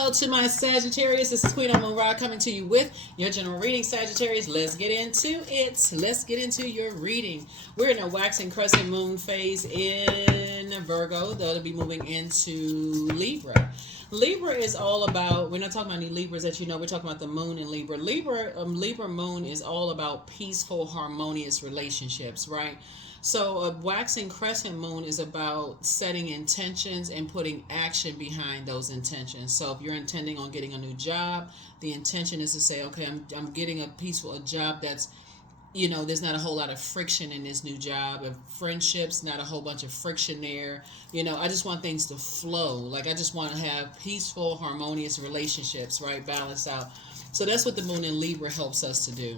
Hello to my Sagittarius. This is Queen Amun Ra coming to you with your general reading, Sagittarius. Let's get into it. Let's get into your reading. We're in a waxing crescent moon phase in Virgo. That'll be moving into Libra. Libra is all about, we're not talking about any Libras that you know, we're talking about the moon in Libra. Libra moon is all about peaceful, harmonious relationships, right? So a waxing crescent moon is about setting intentions and putting action behind those intentions. So if you're intending on getting a new job, the intention is to say, okay, I'm getting a job that's, there's not a whole lot of friction in this new job. Of friendships, not a whole bunch of friction there. I just want things to flow. Like I just want to have peaceful, harmonious relationships, right? Balanced out. So that's what the moon in Libra helps us to do.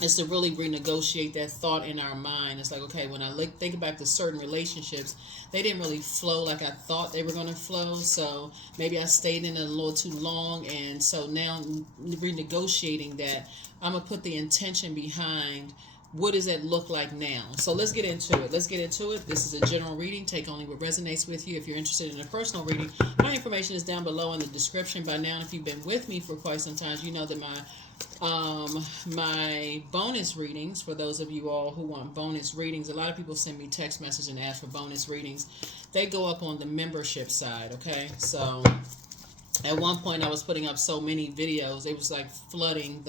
Is to really renegotiate that thought in our mind. It's like, okay, when I think back to certain relationships, they didn't really flow like I thought they were going to flow. So maybe I stayed in it a little too long. And so now renegotiating that, I'm going to put the intention behind what does that look like now? So let's get into it. This is a general reading. Take only what resonates with you. If you're interested in a personal reading, my information is down below in the description. By now, if you've been with me for quite some time, you know that my bonus readings, for those of you all who want bonus readings, a lot of people send me text messages and ask for bonus readings. They go up on the membership side, okay? So at one point I was putting up so many videos, it was like flooding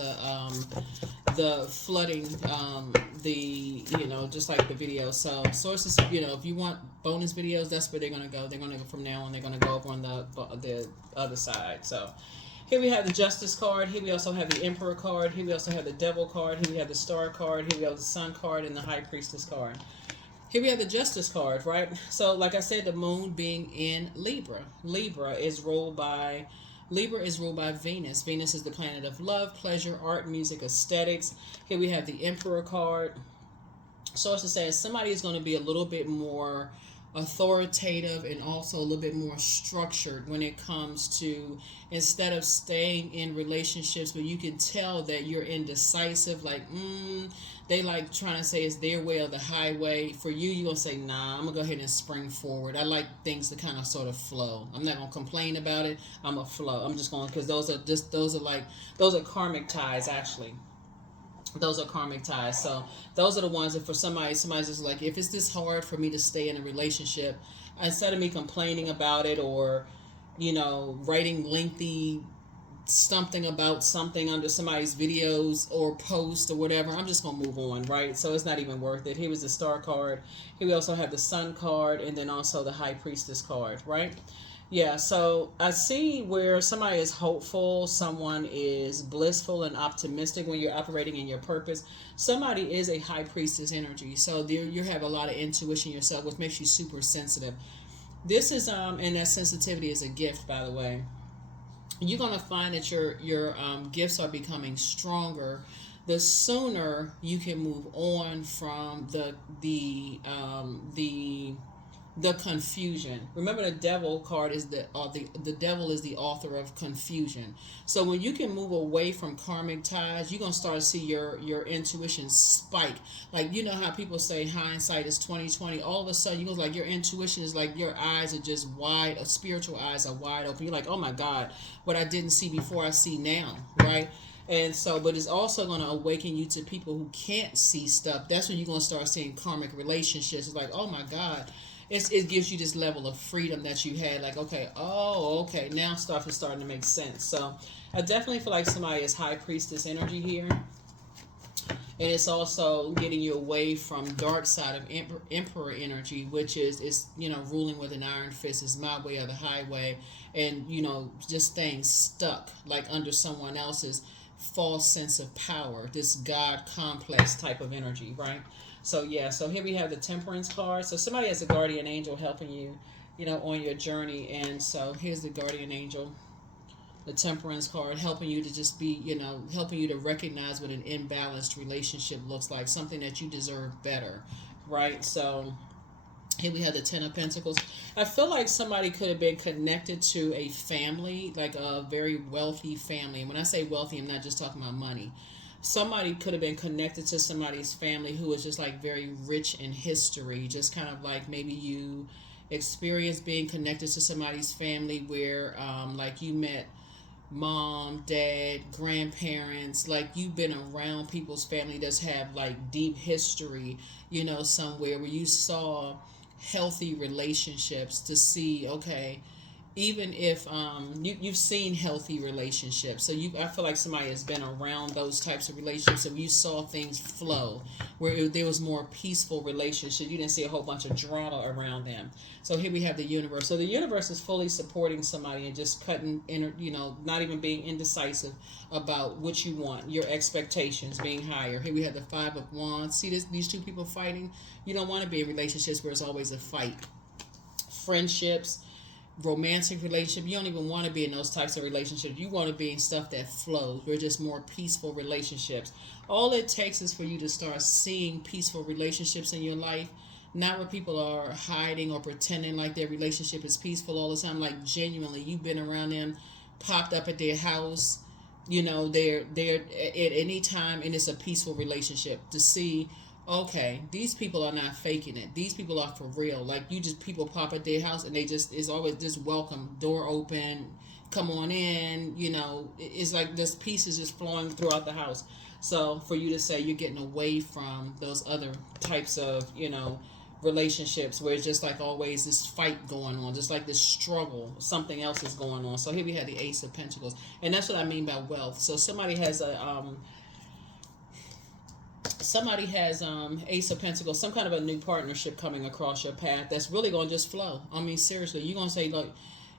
just like the video. So sources, if you want bonus videos, that's where they're going to go. They're going to go from now on. They're going to go over on the other side. So here we have the Justice card. Here we also have the Emperor card. Here we also have the Devil card. Here we have the Star card. Here we have the Sun card and the High Priestess card. Here we have the Justice card, right? So like I said, the moon being in Libra. Libra is ruled by Venus. Venus is the planet of love, pleasure, art, music, aesthetics. Here we have the Emperor card. Sources say somebody is going to be a little bit more authoritative and also a little bit more structured when it comes to, instead of staying in relationships where you can tell that you're indecisive, like they like trying to say it's their way or the highway. For you, you're gonna say, nah, I'm gonna go ahead and spring forward. I like things to kind of sort of flow. I'm not gonna complain about it. I'm gonna flow. I'm just going, because those are karmic ties actually. Those are karmic ties. So those are the ones that for somebody's just like, if it's this hard for me to stay in a relationship, instead of me complaining about it or, writing lengthy something about something under somebody's videos or post or whatever, I'm just going to move on, right? So it's not even worth it. Here was the Star card. Here we also have the Sun card and then also the High Priestess card, right? Yeah, so I see where somebody is hopeful, someone is blissful and optimistic when you're operating in your purpose. Somebody is a High Priestess energy, so you have a lot of intuition yourself, which makes you super sensitive. This is and that sensitivity is a gift, by the way. You're gonna find that your gifts are becoming stronger the sooner you can move on from the confusion. Remember, the Devil card is the devil is the author of confusion. So when you can move away from karmic ties, you're gonna start to see your intuition spike. Like, how people say hindsight is 20/20. All of a sudden, you go like your intuition is like your eyes are just wide. Spiritual eyes are wide open. You're like, oh my God, what I didn't see before, I see now, right? And so, but it's also going to awaken you to people who can't see stuff. That's when you're going to start seeing karmic relationships. It's like, oh my God. It gives you this level of freedom that you had. Like, okay, now stuff is starting to make sense. So I definitely feel like somebody is High Priestess energy here. And it's also getting you away from dark side of Emperor energy, which is ruling with an iron fist, is my way or the highway. And, just staying stuck, like under someone else's false sense of power, this God complex type of energy, right? So yeah, so here we have the Temperance card. So somebody has a guardian angel helping you, on your journey. And so here's the guardian angel, the Temperance card, helping you to just be, helping you to recognize what an imbalanced relationship looks like, something that you deserve better, right? So here we have the Ten of Pentacles. I feel like somebody could have been connected to a family, like a very wealthy family. And when I say wealthy, I'm not just talking about money. Somebody could have been connected to somebody's family who was just like very rich in history. Just kind of like maybe you experience being connected to somebody's family where like you met mom, dad, grandparents, like you've been around people's family that's have like deep history, you know, somewhere where you saw healthy relationships to see, okay, even if you've seen healthy relationships, so I feel like somebody has been around those types of relationships, and you saw things flow where there was more peaceful relationship. You didn't see a whole bunch of drama around them. So here we have the universe. So the universe is fully supporting somebody and just cutting you know, not even being indecisive about what you want, your expectations being higher. Here we have the Five of Wands. See these two people fighting. You don't want to be in relationships where it's always a fight. Friendships, romantic relationship, you don't even want to be in those types of relationships. You want to be in stuff that flows. We're just more peaceful relationships. All it takes is for you to start seeing peaceful relationships in your life, not where people are hiding or pretending like their relationship is peaceful all the time. Like genuinely, you've been around them, popped up at their house, you know, they're at any time, and it's a peaceful relationship. To see, okay, these people are not faking it. These people are for real. Like you just, people pop at their house and they just, it's always just welcome, door open, come on in, you know, it's like this peace is just flowing throughout the house. So for you to say you're getting away from those other types of, you know, relationships where it's just like always this fight going on, just like this struggle, something else is going on. So here we have the Ace of Pentacles, and that's what I mean by wealth. So somebody has Ace of Pentacles, some kind of a new partnership coming across your path that's really going to just flow. I mean, seriously, you're going to say, look,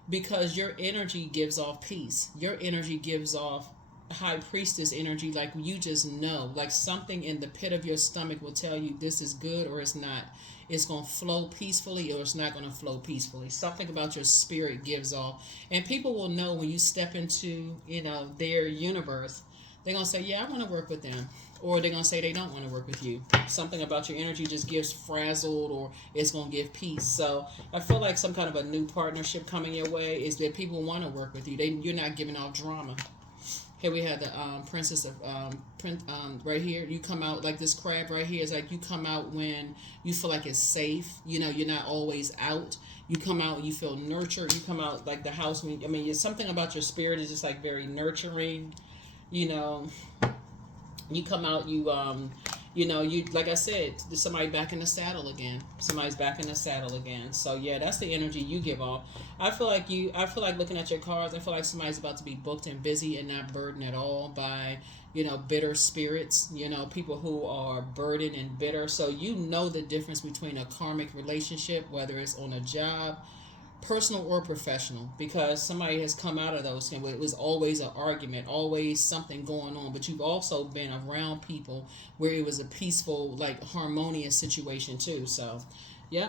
because your energy gives off peace. Your energy gives off high priestess energy. Like you just know, like something in the pit of your stomach will tell you this is good or it's not. It's going to flow peacefully or it's not going to flow peacefully. Something about your spirit gives off. And people will know when you step into, you know, their universe. They're going to say, yeah, I want to work with them. Or they're going to say they don't want to work with you. Something about your energy just gives frazzled, or it's going to give peace. So I feel like some kind of a new partnership coming your way is that people want to work with you. You're not giving off drama. Here we have the Princess of right here. You come out like this crab right here. Is like you come out when you feel like it's safe. You know, you're not always out. You come out, you feel nurtured. You come out like the house. I mean, something about your spirit is just like very nurturing. You know, you come out, you know, you, like I said, there's somebody back in the saddle again. Somebody's back in the saddle again. So yeah, that's the energy you give off. I feel like looking at your cards, I feel like somebody's about to be booked and busy and not burdened at all by, you know, bitter spirits, you know, people who are burdened and bitter. So you know the difference between a karmic relationship, whether it's on a job, personal or professional, because somebody has come out of those. It was always an argument, always something going on, but you've also been around people where it was a peaceful, like harmonious situation too. So yeah,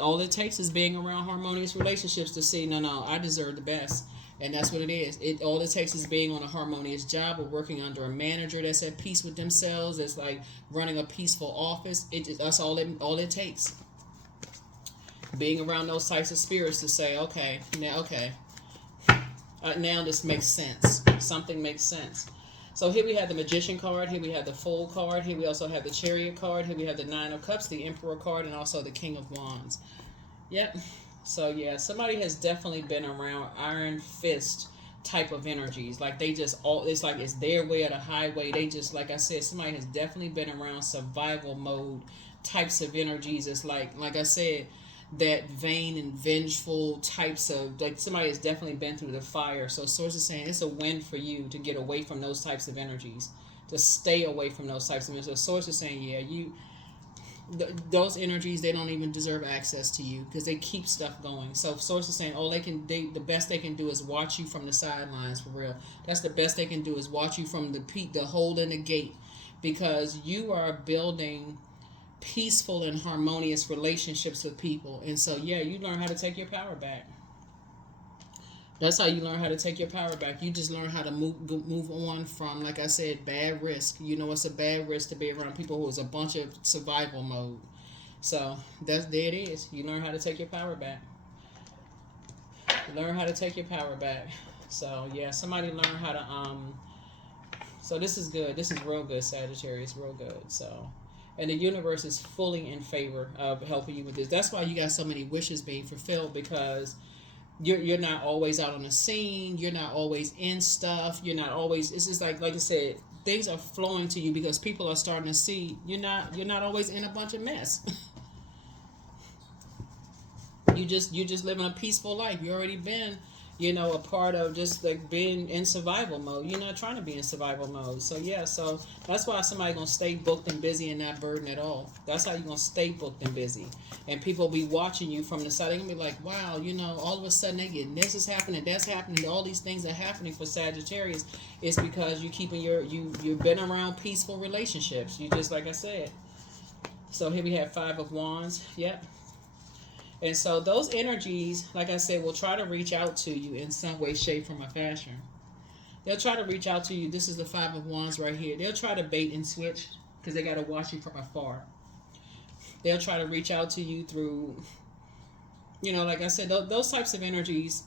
all it takes is being around harmonious relationships to see, no, I deserve the best. And that's what it is. All it takes is being on a harmonious job or working under a manager that's at peace with themselves. It's like running a peaceful office. That's all it takes. Being around those types of spirits to say, okay, now this makes sense. Something makes sense. So here we have the Magician card. Here we have the Fool card. Here we also have the Chariot card. Here we have the Nine of Cups, the Emperor card, and also the King of Wands. Yep. So yeah, somebody has definitely been around Iron Fist type of energies. Like they just it's like it's their way or the highway. They just, like I said, somebody has definitely been around survival mode types of energies. It's like I said, that vain and vengeful types of, like somebody has definitely been through the fire. So source is saying it's a win for you to get away from those types of energies, to stay away from those types of energies. So source is saying, yeah, those energies, they don't even deserve access to you because they keep stuff going. So source is saying the best they can do is watch you from the sidelines, for real. That's the best they can do, is watch you from the hole in the gate, because you are building peaceful and harmonious relationships with people. And so yeah, you learn how to take your power back. That's how you learn how to take your power back. You just learn how to move on from, like I said, bad risk. You know, it's a bad risk to be around people who is a bunch of survival mode. So there it is. You learn how to take your power back. Learn how to take your power back. So yeah, somebody learn how to so this is good. This is real good, Sagittarius. Real good. So And the universe is fully in favor of helping you with this. That's why you got so many wishes being fulfilled, because you're not always out on the scene. You're not always in stuff. You're not always. It's just like I said, things are flowing to you because people are starting to see you're not always in a bunch of mess. You just living a peaceful life. You already been, a part of just like being in survival mode. You're not trying to be in survival mode. So yeah, so that's why somebody gonna stay booked and busy and not burdened at all. That's how you're gonna stay booked and busy. And people be watching you from the side. They're gonna be like, wow, all of a sudden they get this is happening, that's happening, all these things are happening for Sagittarius. It's because you keeping you've been around peaceful relationships. You just like I said. So here we have 5 of Wands. Yep. And so those energies, like I said, will try to reach out to you in some way, shape, form, or fashion. They'll try to reach out to you. This is the 5 of Wands right here. They'll try to bait and switch because they got to watch you from afar. They'll try to reach out to you through, like I said, those types of energies.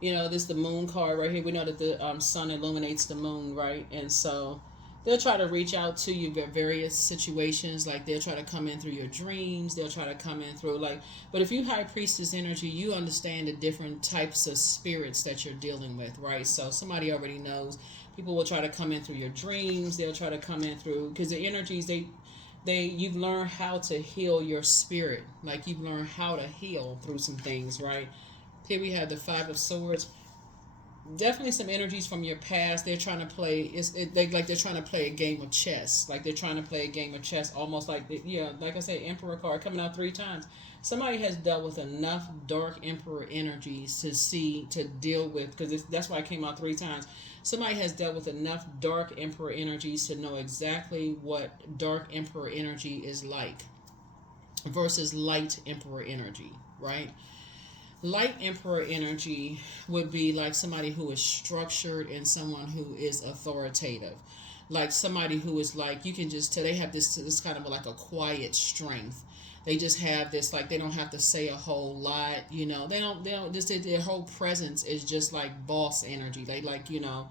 This is the moon card right here. We know that the sun illuminates the moon, right? And so they'll try to reach out to you in various situations. Like they'll try to come in through your dreams. They'll try to come in through but if you high priestess energy, you understand the different types of spirits that you're dealing with, right? So somebody already knows. People will try to come in through your dreams. They'll try to come in through, because the energies, you've learned how to heal your spirit. Like you've learned how to heal through some things, right? Here we have the 5 of Swords. Definitely some energies from your past. They're trying to play. They're trying to play a game of chess. Like they're trying to play a game of chess, almost like like I said, Emperor card coming out 3 times. Somebody has dealt with enough dark Emperor energies to deal with, because that's why it came out 3 times. Somebody has dealt with enough dark Emperor energies to know exactly what dark Emperor energy is like versus light Emperor energy, right? Light Emperor energy would be like somebody who is structured and someone who is authoritative. Like somebody who is like, you can just tell they have this kind of like a quiet strength. They just have this, like they don't have to say a whole lot, they don't just, their whole presence is just like boss energy. They like, they don't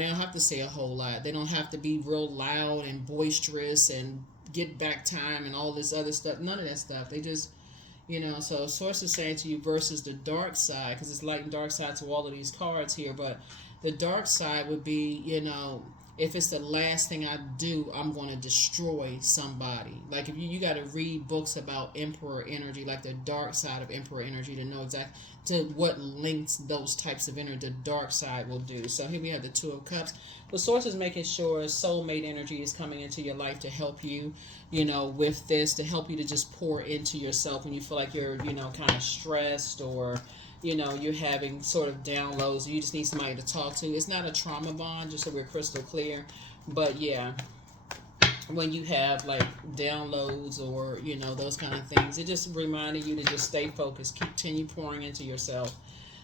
have to say a whole lot. They don't have to be real loud and boisterous and get back time and all this other stuff. None of that stuff. They just, so Source is saying to you versus the dark side, because it's light and dark side to all of these cards here, but the dark side would be, if it's the last thing I do, I'm going to destroy somebody. Like if you got to read books about Emperor energy, like the dark side of Emperor energy, to know exactly to what links those types of energy the dark side will do. So here we have the 2 of Cups. The Source is making sure soulmate energy is coming into your life to help you, with this, to help you to just pour into yourself when you feel like you're, kind of stressed, or you're having sort of downloads. You just need somebody to talk to. It's not a trauma bond, just so we're crystal clear. But yeah, when you have like downloads or, those kind of things, it just reminded you to just stay focused, continue pouring into yourself.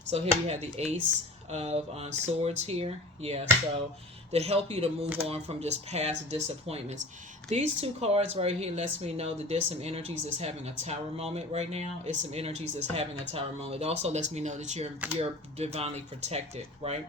So here we have the Ace of Swords here. Yeah, so to help you to move on from just past disappointments. These 2 cards right here lets me know that there's some energies that's having a tower moment right now. It's some energies that's having a tower moment. It also lets me know that you're divinely protected, right?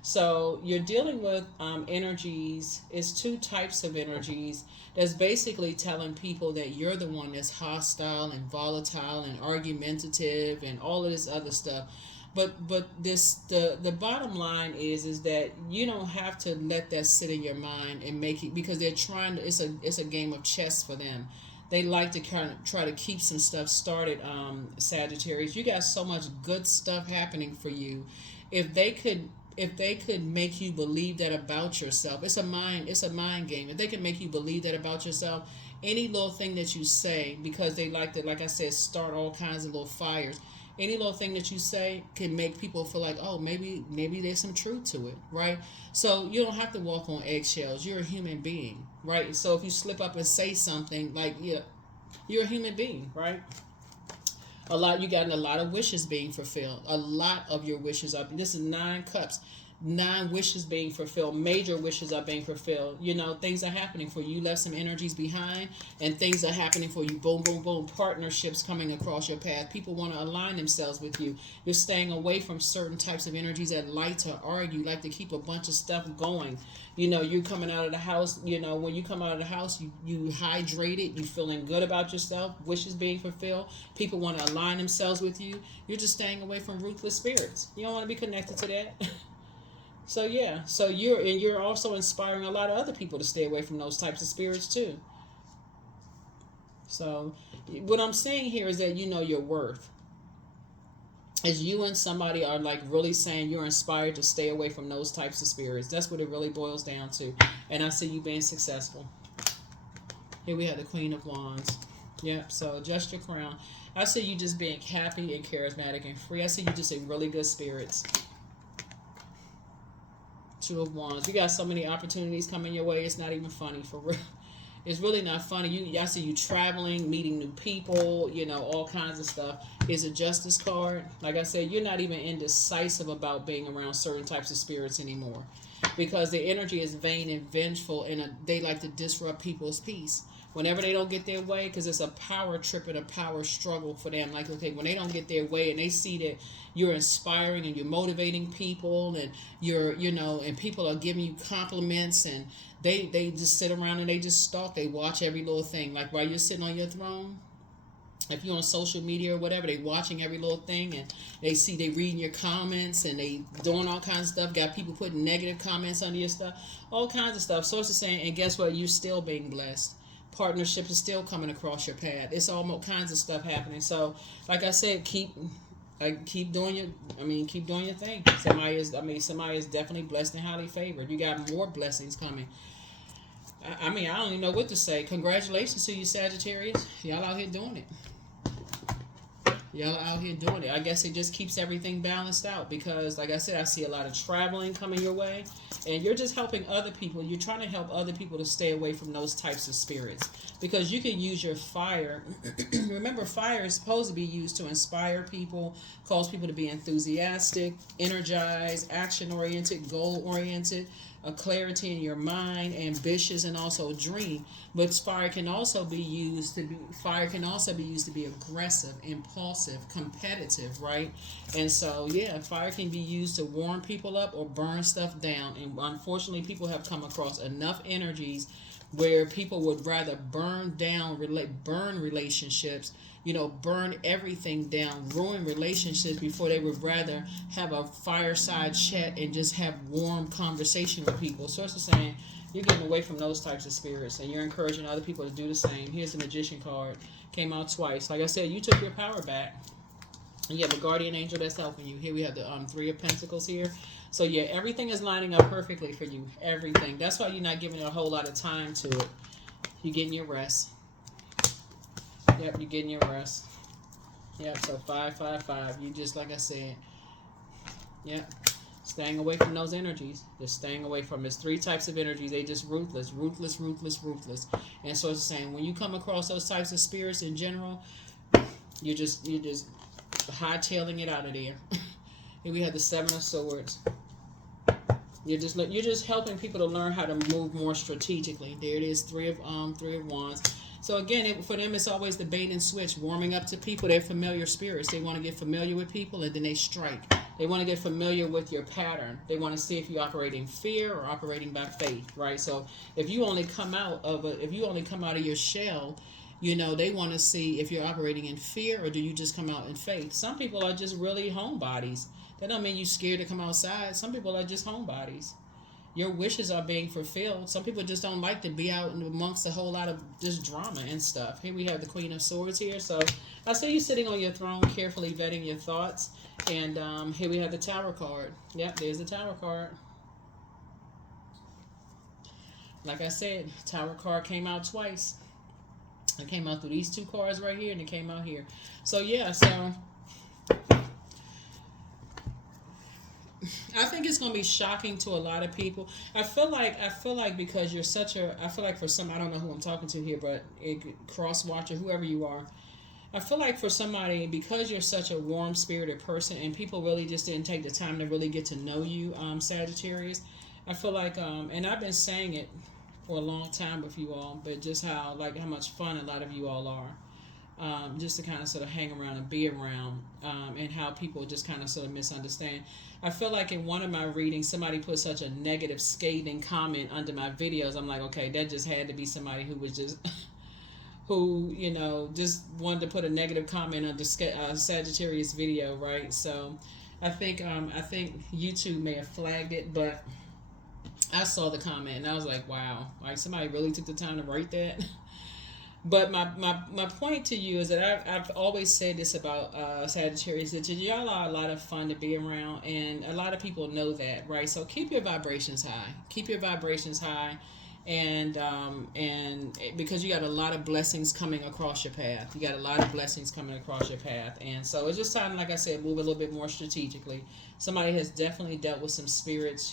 So you're dealing with energies. It's 2 types of energies that's basically telling people that you're the one that's hostile and volatile and argumentative and all of this other stuff. But the bottom line is that you don't have to let that sit in your mind and make it, because they're trying to, it's a game of chess for them. They like to kind of try to keep some stuff started. Sagittarius, you got so much good stuff happening for you. If they could make you believe that about yourself, it's a mind game. If they can make you believe that about yourself, any little thing that you say, because they like to, like I said, start all kinds of little fires. Any little thing that you say can make people feel like, oh, maybe there's some truth to it, right? So you don't have to walk on eggshells. You're a human being, right? So if you slip up and say something, like, yeah, you're a human being, right? You got a lot of wishes being fulfilled. A lot of your wishes are. This is 9 cups. non-wishes being fulfilled, major wishes are being fulfilled. You know, things are happening for you. You left some energies behind, and things are happening for you. Boom, boom, boom. Partnerships coming across your path. People want to align themselves with you. You're staying away from certain types of energies that like to argue, like to keep a bunch of stuff going. You know, you coming out of the house, you know, when you come out of the house, you hydrated, you feeling good about yourself, wishes being fulfilled. People want to align themselves with you. You're just staying away from ruthless spirits. You don't want to be connected to that. So yeah, so you're also inspiring a lot of other people to stay away from those types of spirits too. So what I'm saying here is that you know your worth. As you and somebody are like really saying you're inspired to stay away from those types of spirits. That's what it really boils down to. And I see you being successful. Here we have the Queen of Wands. Yep, so adjust your crown. I see you just being happy and charismatic and free. I see you just in really good spirits. Two of Wands. You got so many opportunities coming your way. It's not even funny, for real. It's really not funny. I see you traveling, meeting new people, you know, all kinds of stuff. Is a Justice card. Like I said, you're not even indecisive about being around certain types of spirits anymore, because their energy is vain and vengeful, and they like to disrupt people's peace. Whenever they don't get their way, because it's a power trip and a power struggle for them. Like, okay, when they don't get their way and they see that you're inspiring and you're motivating people, and you know, and people are giving you compliments, and they just sit around and they just stalk. They watch every little thing. Like while you're sitting on your throne, if you're on social media or whatever, they watching every little thing, and they reading your comments, and they doing all kinds of stuff. Got people putting negative comments under your stuff, all kinds of stuff. So it's just saying, and guess what? You're still being blessed. Partnership is still coming across your path. It's all kinds of stuff happening. So, like I said, keep doing your thing. Somebody is definitely blessed and highly favored. You got more blessings coming. I don't even know what to say. Congratulations to you, Sagittarius. Y'all out here doing it. Y'all out here doing it. I guess it just keeps everything balanced out, because, like I said, I see a lot of traveling coming your way, and you're just helping other people. You're trying to help other people to stay away from those types of spirits, because you can use your fire. Remember, fire is supposed to be used to inspire people, cause people to be enthusiastic, energized, action-oriented, goal-oriented, a clarity in your mind, ambitious, and also dream. But fire can also be used to be aggressive, impulsive, competitive, right? And so yeah, fire can be used to warm people up or burn stuff down. And unfortunately, people have come across enough energies where people would rather burn relationships, you know, burn everything down, ruin relationships, before they would rather have a fireside chat and just have warm conversation with people. So it's the saying, you're getting away from those types of spirits, and you're encouraging other people to do the same. Here's the Magician card. Came out twice. Like I said, you took your power back. And you have a guardian angel that's helping you. Here we have the Three of Pentacles here. So yeah, everything is lining up perfectly for you. Everything. That's why you're not giving it a whole lot of time to it. You're getting your rest. Yep, you're getting your rest. Yep, so 5, 5, 5. You just, like I said, yep, staying away from those energies. Just staying away from it. It's 3 types of energies. They just ruthless, ruthless, ruthless, ruthless. And so it's saying, when you come across those types of spirits in general, you're just hightailing it out of there. Here we have the 7 of Swords. You're just helping people to learn how to move more strategically. There it is, 3 of Wands. So again, for them, it's always the bait and switch, warming up to people. They're familiar spirits. They want to get familiar with people, and then they strike. They want to get familiar with your pattern. They want to see if you operate in fear or operating by faith, right? So if you only come out of your shell, you know, they want to see if you're operating in fear, or do you just come out in faith. Some people are just really homebodies. That don't mean you're scared to come outside. Some people are just homebodies. Your wishes are being fulfilled. Some people just don't like to be out amongst a whole lot of just drama and stuff. Here we have the Queen of Swords here. So I see you sitting on your throne, carefully vetting your thoughts. And here we have the Tower card. Yep, there's the Tower card. Like I said, Tower card came out twice. It came out through these 2 cards right here, and it came out here. So yeah, so I think it's going to be shocking to a lot of people. I feel like because you're I feel like for some, I don't know who I'm talking to here, but cross watcher, whoever you are, I feel like for somebody, because you're such a warm spirited person and people really just didn't take the time to really get to know you, Sagittarius, I feel like, and I've been saying it for a long time with you all, but just how much fun a lot of you all are. Just to kind of sort of hang around and be around, and how people just kind of sort of misunderstand. I feel like in one of my readings, somebody put such a negative, scathing comment under my videos. I'm like, okay, that just had to be somebody who was just, who, just wanted to put a negative comment under Sagittarius video, right? So I think YouTube may have flagged it, but I saw the comment and I was like, wow, like somebody really took the time to write that. But my point to you is that I've always said this about Sagittarius, that y'all are a lot of fun to be around, and a lot of people know that, right? So keep your vibrations high. Keep your vibrations high, and because you got a lot of blessings coming across your path. You got a lot of blessings coming across your path, and so it's just time, like I said, move a little bit more strategically. Somebody has definitely dealt with some spirits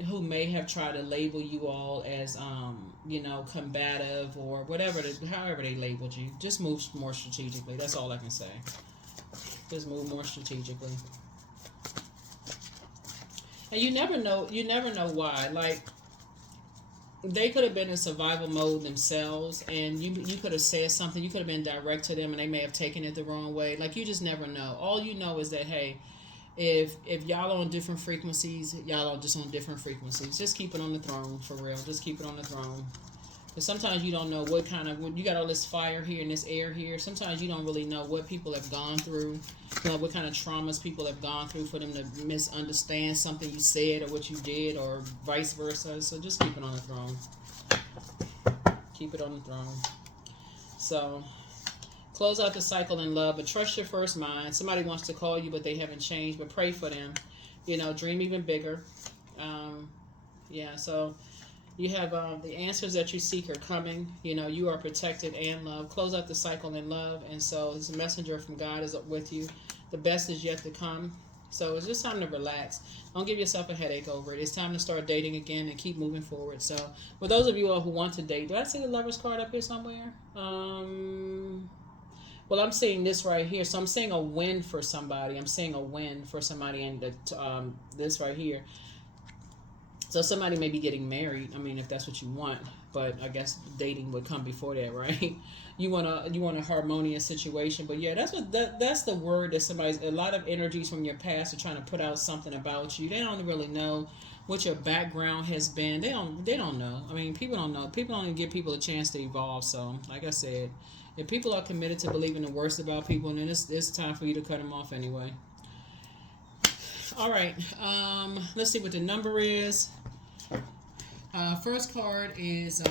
who may have tried to label you all as combative or whatever, however they labeled you. Just move more strategically. That's all I can say. Just move more strategically. And you never know why. Like, they could have been in survival mode themselves, and you could have said something, you could have been direct to them, and they may have taken it the wrong way. Like, you just never know. All you know is that, hey, if y'all are on different frequencies, y'all are just on different frequencies. Just keep it on the throne, for real. Just keep it on the throne. Because sometimes you don't know when you got all this fire here and this air here. Sometimes you don't really know what people have gone through, what kind of traumas people have gone through for them to misunderstand something you said or what you did, or vice versa. So just keep it on the throne. Keep it on the throne. So close out the cycle in love, but trust your first mind. Somebody wants to call you, but they haven't changed, but pray for them. Dream even bigger. So you have the answers that you seek are coming. You are protected and loved. Close out the cycle in love, and so this messenger from God is with you. The best is yet to come. So it's just time to relax. Don't give yourself a headache over it. It's time to start dating again and keep moving forward. So for those of you all who want to date, do I see the Lover's card up here somewhere? Well, I'm seeing this right here. So I'm seeing a win for somebody. I'm seeing a win for somebody in this right here. So somebody may be getting married. I mean, if that's what you want. But I guess dating would come before that, right? You want a harmonious situation. But yeah, that's the word that a lot of energies from your past are trying to put out something about you. They don't really know what your background has been. They don't know. I mean, people don't know. People don't even give people a chance to evolve. So, like I said, if people are committed to believing the worst about people, then it's time for you to cut them off anyway. All right. Let's see what the number is. First card is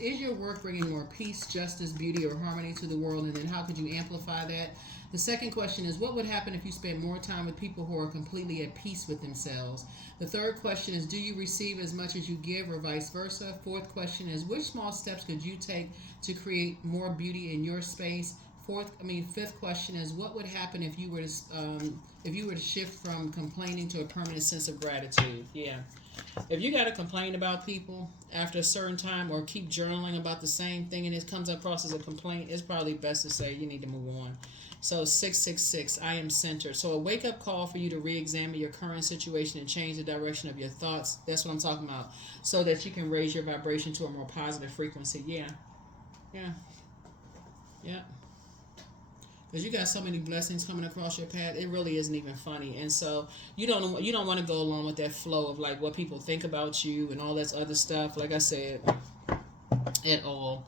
your work bringing more peace, justice, beauty, or harmony to the world, and then how could you amplify that? The second question is, what would happen if you spent more time with people who are completely at peace with themselves? The third question is, do you receive as much as you give, or vice versa? Fourth question is, which small steps could you take to create more beauty in your space? Fifth question is, what would happen if you were to shift from complaining to a permanent sense of gratitude? Yeah. If you got to complain about people after a certain time, or keep journaling about the same thing and it comes across as a complaint, it's probably best to say you need to move on. So 666, I am centered. So a wake-up call for you to re-examine your current situation and change the direction of your thoughts. That's what I'm talking about. So that you can raise your vibration to a more positive frequency. Yeah. Because you got so many blessings coming across your path, it really isn't even funny. And so you don't want to go along with that flow of like what people think about you and all that other stuff. Like I said, at all.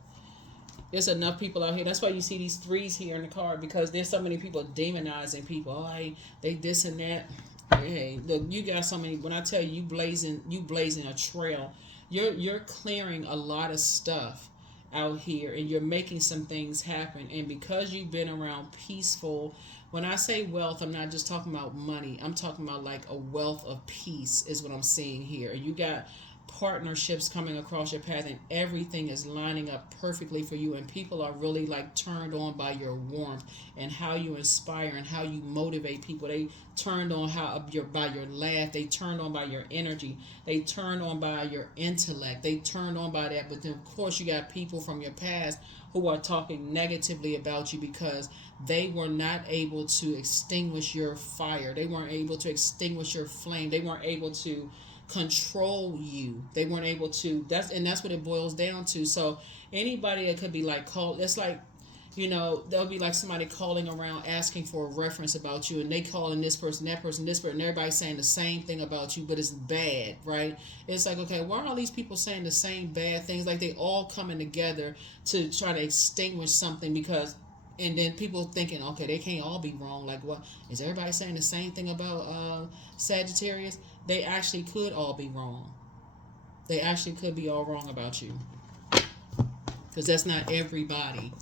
There's enough people out here. That's why you see these threes here in the card, because there's so many people demonizing people. Oh, they this and that. Hey, look, you got so many. When I tell you, you blazing a trail. You're clearing a lot of stuff out here, and you're making some things happen. And because you've been around peaceful, when I say wealth, I'm not just talking about money. I'm talking about like a wealth of peace is what I'm seeing here. You got partnerships coming across your path, and everything is lining up perfectly for you, and people are really like turned on by your warmth and how you inspire and how you motivate people. They turned on by your laugh, they turned on by your energy, they turned on by your intellect, they turned on by that. But then of course you got people from your past who are talking negatively about you because they were not able to extinguish your fire, they weren't able to extinguish your flame, they weren't able to control you, they weren't able to. That's what it boils down to. So anybody that could be like called, that's like, there'll be like somebody calling around asking for a reference about you, and they calling this person, that person, this person, and everybody's saying the same thing about you, but it's bad, right? It's like, okay, why are all these people saying the same bad things? Like they all coming together to try to extinguish something, because and then people thinking, okay, they can't all be wrong. Like, what is everybody saying the same thing about Sagittarius? They actually could all be wrong. They actually could be all wrong about you, because that's not everybody.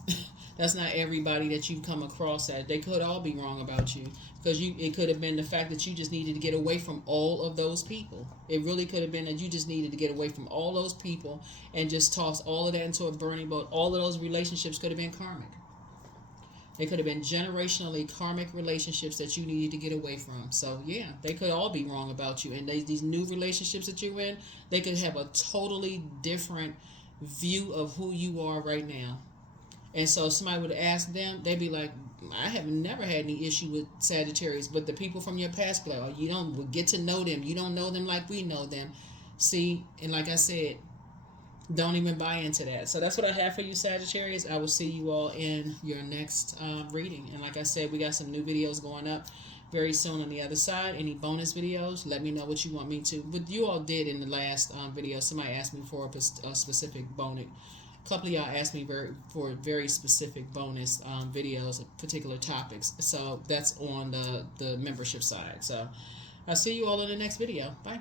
That's not everybody that you've come across that. They could all be wrong about you, because it could have been the fact that you just needed to get away from all of those people. It really could have been that you just needed to get away from all those people and just toss all of that into a burning boat. All of those relationships could have been karmic. They could have been generationally karmic relationships that you needed to get away from. So yeah, they could all be wrong about you. And these new relationships that you're in, they could have a totally different view of who you are right now. And so somebody would ask them, they'd be like, I have never had any issue with Sagittarius, but the people from your past be like, oh, you don't get to know them. You don't know them like we know them. See, and like I said, don't even buy into that. So that's what I have for you, Sagittarius. I will see you all in your next reading. And like I said, we got some new videos going up very soon on the other side. Any bonus videos, let me know what you want me to. But you all did in the last video. Somebody asked me for a specific bonus. A couple of y'all asked me for very specific bonus videos of particular topics. So that's on the membership side. So I'll see you all in the next video. Bye.